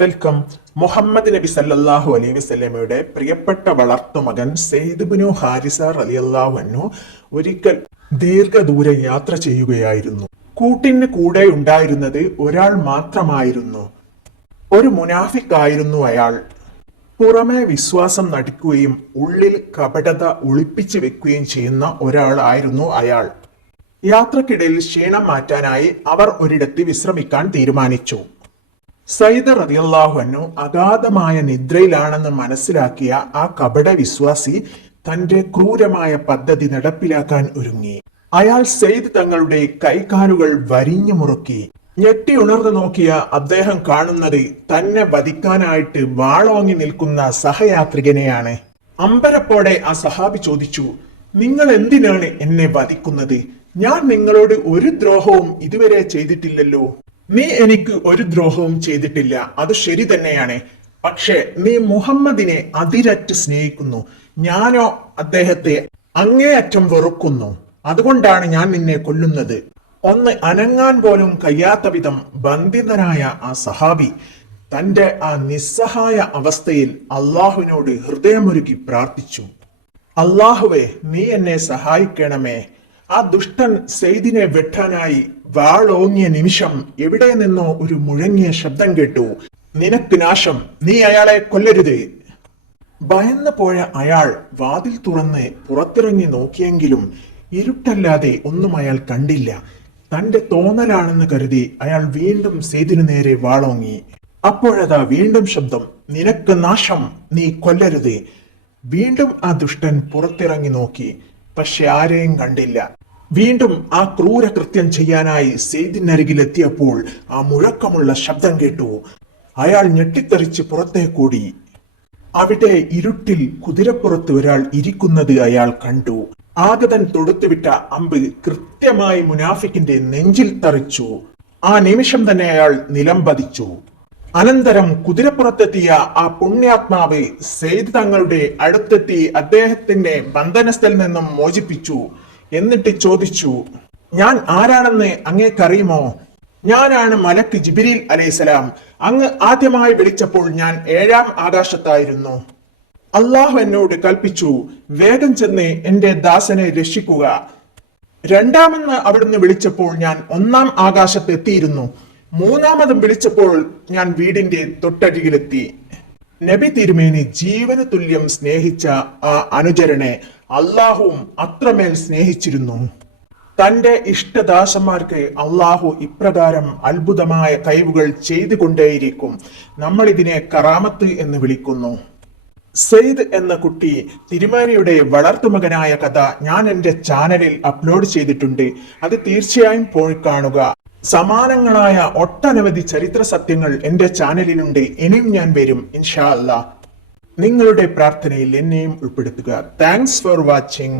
Welcome. Muhammad നബി സല്ലല്ലാഹു അലൈഹി വസല്ലമയുടെ പ്രിയപ്പെട്ട വളർത്തുമകൻ സെയ്ദ് ഇബ്നു ഹാരിസ റളിയല്ലാഹു അൻഹു ഒരിക്കൽ ദീർഘദൂര യാത്ര ചെയ്യുകയായിരുന്നു. കൂട്ടിന് കൂടെ ഉണ്ടായിരുന്നത് ഒരാൾ മാത്രമായിരുന്നു. ഒരു മുനാഫിക്കായിരുന്നു അയാൾ. പുറമെ വിശ്വാസം നടിക്കുകയും ഉള്ളിൽ കപടത ഒളിപ്പിച്ചു വെക്കുകയും ചെയ്യുന്ന ഒരാളായിരുന്നു അയാൾ. യാത്രക്കിടയിൽ ക്ഷീണം മാറ്റാനായി അവർ ഒരിടത്ത് വിശ്രമിക്കാൻ തീരുമാനിച്ചു. സയ്യിദ് റളിയല്ലാഹു അൻഹു അഗാധമായ നിദ്രയിലാണെന്ന് മനസ്സിലാക്കിയ ആ കപട വിശ്വാസി തന്റെ ക്രൂരമായ പദ്ധതി നടപ്പിലാക്കാൻ ഒരുങ്ങി. അയാൾ സെയ്ദ് തങ്ങളുടെ കൈകാലുകൾ വരിഞ്ഞു മുറുക്കി. ഞെട്ടി ഉണർന്നു നോക്കിയ അദ്ദേഹം കാണുന്നത് തന്നെ വധിക്കാനായിട്ട് വാളോങ്ങി നിൽക്കുന്ന സഹയാത്രികനെയാണ്. അമ്പരപ്പോടെ ആ സഹാബി ചോദിച്ചു, നിങ്ങൾ എന്തിനാണ് എന്നെ വധിക്കുന്നത്? ഞാൻ നിങ്ങളോട് ഒരു ദ്രോഹവും ഇതുവരെ ചെയ്തിട്ടില്ലല്ലോ. നീ എനിക്ക് ഒരു ദ്രോഹവും ചെയ്തിട്ടില്ല, അത് ശരി തന്നെയാണ്. പക്ഷെ നീ മുഹമ്മദിനെ അതിരറ്റ് സ്നേഹിക്കുന്നു, ഞാനോ അദ്ദേഹത്തെ അങ്ങേയറ്റം വെറുക്കുന്നു. അതുകൊണ്ടാണ് ഞാൻ നിന്നെ കൊല്ലുന്നത്. ഒന്ന് അനങ്ങാൻ പോലും കഴിയാത്ത വിധം ബന്ധിതനായ ആ സഹാബി തന്റെ ആ നിസ്സഹായ അവസ്ഥയിൽ അള്ളാഹുവിനോട് ഹൃദയമൊരുക്കി പ്രാർത്ഥിച്ചു. അള്ളാഹുവേ, നീ എന്നെ സഹായിക്കണമേ. ആ ദുഷ്ടൻ സെയ്ദിനെ വെട്ടാനായി വാളോങ്ങിയ നിമിഷം എവിടെ നിന്നോ ഒരു മുഴങ്ങിയ ശബ്ദം കേട്ടു. നിനക്ക് നാശം, നീ അയാളെ കൊല്ലരുത്. ഭയന്നു പോയ അയാൾ വാതിൽ തുറന്ന് പുറത്തിറങ്ങി നോക്കിയെങ്കിലും ഇരുട്ടല്ലാതെ ഒന്നും അയാൾ കണ്ടില്ല. തന്റെ തോന്നലാണെന്ന് കരുതി അയാൾ വീണ്ടും സെയ്ദിനു നേരെ വാളോങ്ങി. അപ്പോഴതാ വീണ്ടും ശബ്ദം, നിനക്ക് നാശം, നീ കൊല്ലരുത്. വീണ്ടും ആ ദുഷ്ടൻ പുറത്തിറങ്ങി നോക്കി, പക്ഷെ ആരെയും കണ്ടില്ല. വീണ്ടും ആ ക്രൂര കൃത്യം ചെയ്യാനായി സെയ്ദിനരികിലെത്തിയപ്പോൾ ആ മുഴക്കമുള്ള ശബ്ദം കേട്ടു. അയാൾ ഞെട്ടിത്തെറിച്ച് പുറത്തേക്കൂടി. അവിടെ ഇരുട്ടിൽ കുതിരപ്പുറത്ത് ഒരാൾ ഇരിക്കുന്നത് അയാൾ കണ്ടു. ആഗതൻ തൊടുത്തുവിട്ട അമ്പ് കൃത്യമായി മുനാഫിക്കിന്റെ നെഞ്ചിൽ തറിച്ചു. ആ നിമിഷം തന്നെ അയാൾ നിലം പതിച്ചു. അനന്തരം കുതിരപ്പുറത്തെത്തിയ ആ പുണ്യാത്മാവ് സെയ്ദ് തങ്ങളുടെ അടുത്തെത്തി അദ്ദേഹത്തിന്റെ ബന്ധനസ്ഥയിൽ നിന്നും മോചിപ്പിച്ചു. എന്നിട്ട് ചോദിച്ചു, ഞാൻ ആരാണെന്ന് അങ്ങേക്കറിയുമോ? ഞാനാണ് മലക്ക് ജിബ്രീൽ അലൈഹിസ്സലാം. അങ്ങ് ആദ്യമായി വിളിച്ചപ്പോൾ ഞാൻ 7-ാം ആകാശത്തായിരുന്നു. അള്ളാഹു എന്നോട് കൽപ്പിച്ചു, വേഗം ചെന്ന് എന്റെ ദാസനെ രക്ഷിക്കുക. രണ്ടാമെന്ന് അവിടുന്ന് വിളിച്ചപ്പോൾ ഞാൻ 1-ാം ആകാശത്ത് എത്തിയിരുന്നു. 3-ാമതും വിളിച്ചപ്പോൾ ഞാൻ വീടിന്റെ തൊട്ടരികിലെത്തി. നബി തിരുമേനി ജീവന് തുല്യം സ്നേഹിച്ച ആ അനുചരനെ അള്ളാഹുവും അത്രമേൽ സ്നേഹിച്ചിരുന്നു. തന്റെ ഇഷ്ടദാസന്മാർക്ക് അള്ളാഹു ഇപ്രകാരം അത്ഭുതമായ കഴിവുകൾ ചെയ്തുകൊണ്ടേയിരിക്കും. നമ്മൾ ഇതിനെ കറാമത്ത് എന്ന് വിളിക്കുന്നു. സെയ്ദ് എന്ന കുട്ടി തിരുമേനിയുടെ വളർത്തുമകനായ കഥ ഞാൻ എന്റെ ചാനലിൽ അപ്ലോഡ് ചെയ്തിട്ടുണ്ട്. അത് തീർച്ചയായും പോയി കാണുക. സമാനങ്ങളായ ഒട്ടനവധി ചരിത്ര സത്യങ്ങൾ എന്റെ ചാനലിലുണ്ട്. ഇനിയും ഞാൻ വരും ഇൻഷാ അല്ലാഹ്. നിങ്ങളുടെ പ്രാർത്ഥനയിൽ എന്നെയും ഉൾപ്പെടുത്തുക. Thanks for watching.